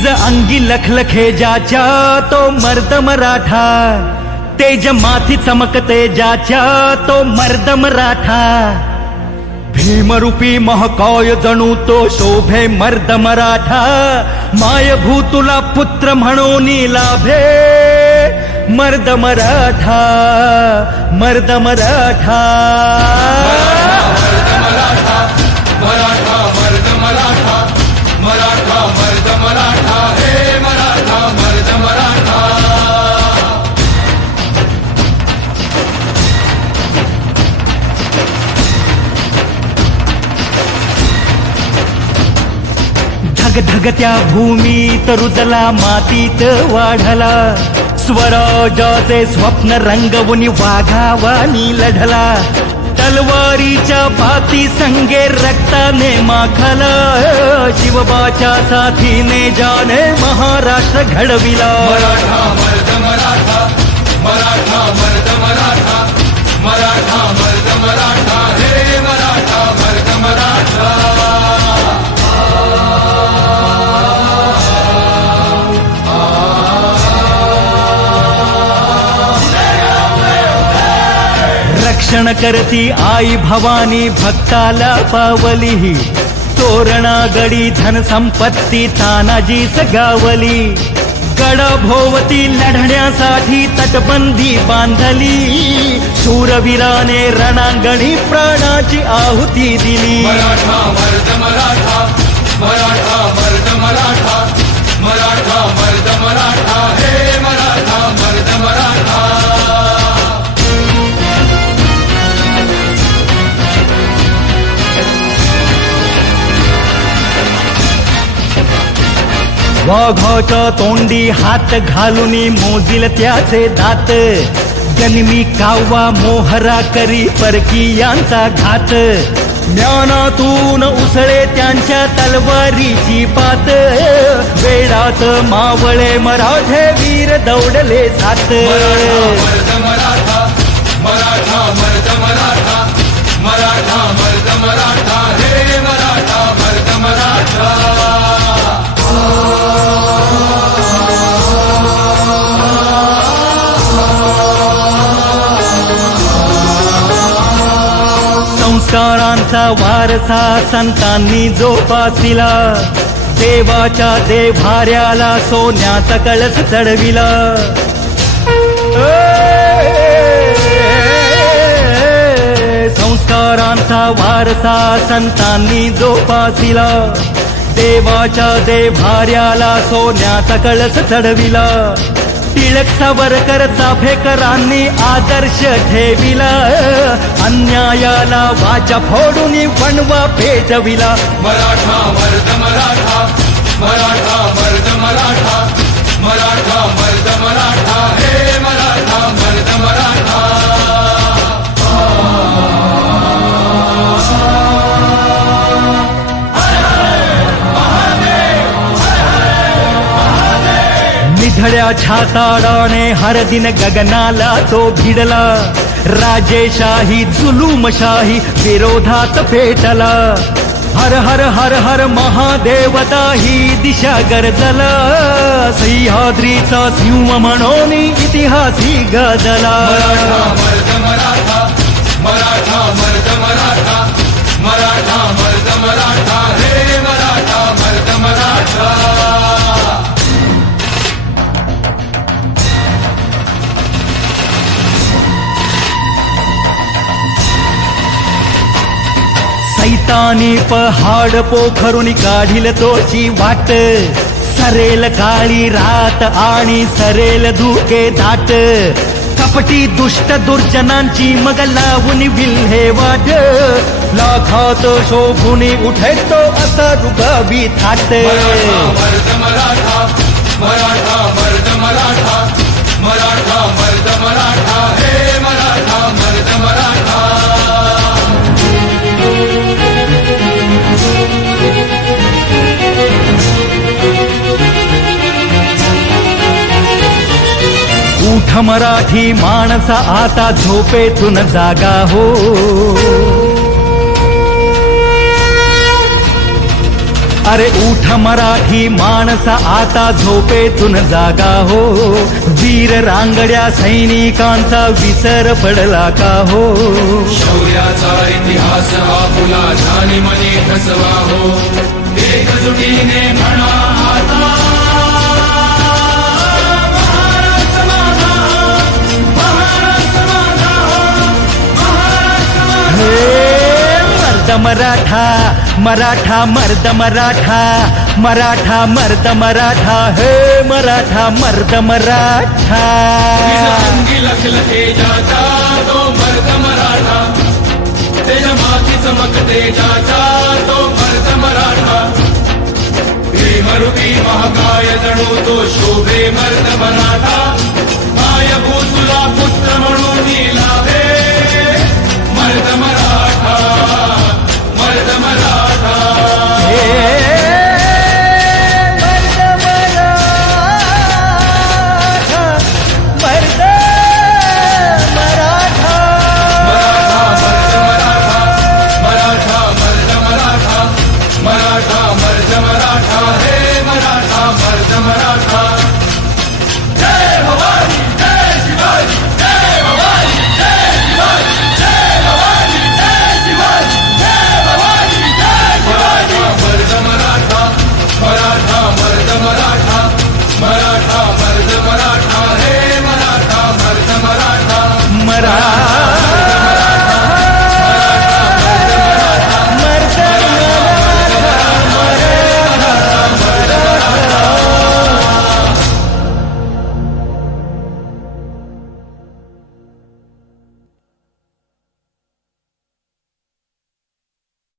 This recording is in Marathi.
निज अंगी लखलखे ज्याच्या तो मर्द मराठा, तेज माथी चमकते ज्याच्या तो मर्द मराठा, भीमरूपी महाकाय जणू तो शोभे मर्द मराठा, मायभूतुला पुत्र म्हणून लाभे मर्द मराठा, मर्द मराठा, मराठा मर्द मराठा, मराठा मर्द मराठा, हे मराठा मर्द मराठा. धगधगत्या भूमीत रुजला मातीत वाढला, स्वराजाचे स्वप्न रंगवून वाघावानी लढला, तलवारीच्या बाती संगे रक्ताने माखला, शिवबाच्या साथीने जाने महाराष्ट्र घडविला. मराठा मर्द मराठा, मराठा मर्द मराठा, मराठा मर्द मराठा, हे मराठा मर्द मराठा. रक्षण करती आई भवानी भक्ताला पावली, तोरणा गडी धन संपत्ती तानाजीच गावली, गडाभोवती लढण्यासाठी तटबंदी बांधली, शूरवीराने रणांगणी प्राणाची आहुती दिली. मराठा मर्द मराठा, मराठा मर्द मराठा, मराठा मर्द मराठा, हे मराठा मर्द मराठा. वाघाच्या तोंडी हात घालून मोजील त्याचे दात, जन्मी कावा मोहरा करी परकीयांचा घात, ज्ञानातून उसळे त्यांच्या तलवारीची पात, वेडात मावळे मराठे वीर दौडले सात. मर्द मराठा, मराठा मर्द मराठा, मराठा मर्द मराठा, हे मराठा मर्द मराठा. संस्कारांचा वारसा संतांनी जोपासिला, देवाच्या देभाऱ्याला सोन्याचा कळस चढविला. संस्कारांचा वारसा संतांनी जोपासिला, देवाच्या देभाऱ्याला सोन्याचा कळस चढविला, टिळक सावरकर चाफेकरांनी आदर्श ठेविला, अन्यायाला वाचा फोडून वणवा पेटविला. मराठा मर्द मराठा, मराठा मर्द मराठा, मराठा मर्द मराठा, हे मराठा मर्द मराठा. निधड्या छाताडाने हर दिन गगनाला तो भिडला, राजेशाही जुलूमशाही विरोधात पेटला, हर हर हर हर महादेवता ही दिशा गरजला, सह्याद्रीचा सिंह म्हणून इतिहासी गाजला. मराठा मर्द मराठा, मराठा मर्द मराठा, मराठा मर्द मराठा, हे मराठा मर्द मराठा. सैतानी पहाड पोखरून काढील तोची वाट, सरेल काळी रात आणि सरेल धुके धाट, कपटी दुष्ट दुर्जनांची मग लावून विल्हेवाट, लाखात शोभून उठेतो असा रुबाबी थाट. मराठा मर्द मराठा, मराठा मर्द मराठा, मराठा मर्द मराठा, हे मराठा मर्द मराठा. उठ मराठी माणसा आता झोपेतून जागा हो, अरे उठ मराठी माणसा आता झोपेतून जागा हो, वीर रांगड्या सैनिकांचा विसर पडला का हो. शौर्याचा इतिहास आपुला झाली मनी ठसवा हो, एकजुटीने म्हणा आता महाराष्ट्र माझा, महाराष्ट्र माझा, महाराष्ट्र माझा. हे मर्द मराठा, मराठा मर्द मराठा, मराठा मर्द मराठा, हे मराठा मर्द मराठा. अंगी लखल तेजाचा तो मर्द मराठा, तेजा माथी चमक तेजाचा तो मर्द मराठा. भीमरूपी महाकाय जणू तो शोभे मर्द मराठा, माय भूतुला पुत्र म्हणून दिला